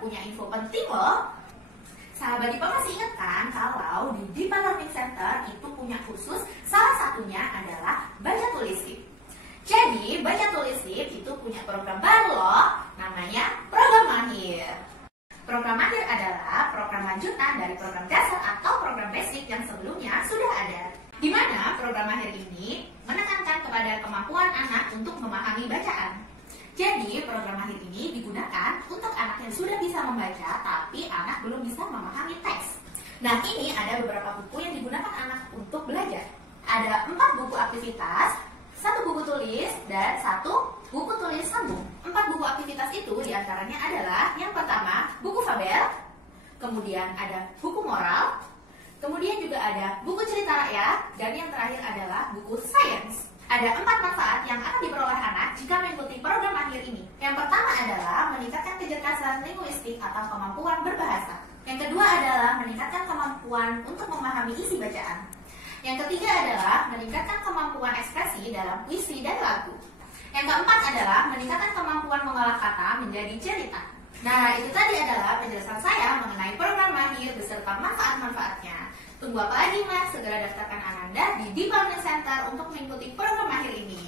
punya info penting loh. Sahabat Dipa masih ingat kan kalau di Dipa Learning Center itu punya khusus, salah satunya adalah baca tulis tip. Jadi baca tulis tip itu punya program baru loh, namanya Program Mahir. Program Mahir adalah program lanjutan dari program dasar atau program basic yang sebelumnya sudah ada. Di mana program Mahir ini menekankan kepada kemampuan anak untuk memahami bacaan. Jadi program Mahir ini digunakan untuk anak yang sudah bisa membaca tapi anak belum bisa memahami teks. Nah, ini ada beberapa buku yang digunakan anak untuk belajar. Ada 4 buku aktivitas, 1 buku tulis, dan 1 buku tulis sambung. 4 buku aktivitas itu diantaranya adalah yang pertama buku fabel, kemudian ada buku moral, kemudian juga ada buku cerita rakyat, dan yang terakhir adalah buku sains. Ada 4 manfaat yang akan diperoleh anak jika mengikuti program Mahir ini. Yang pertama adalah meningkatkan kecerdasan linguistik atau kemampuan berbahasa. Yang kedua adalah meningkatkan kemampuan untuk memahami isi bacaan. Yang ketiga adalah meningkatkan kemampuan ekspresi dalam puisi dan lagu. Yang keempat adalah meningkatkan kemampuan mengolah kata menjadi cerita. Nah, itu tadi adalah penjelasan saya mengenai program Mahir beserta manfaat-manfaatnya. Tunggu apa lagi mas? Segera daftarkan Ananda di Dipa Learning Center untuk mengikuti program Mahir ini.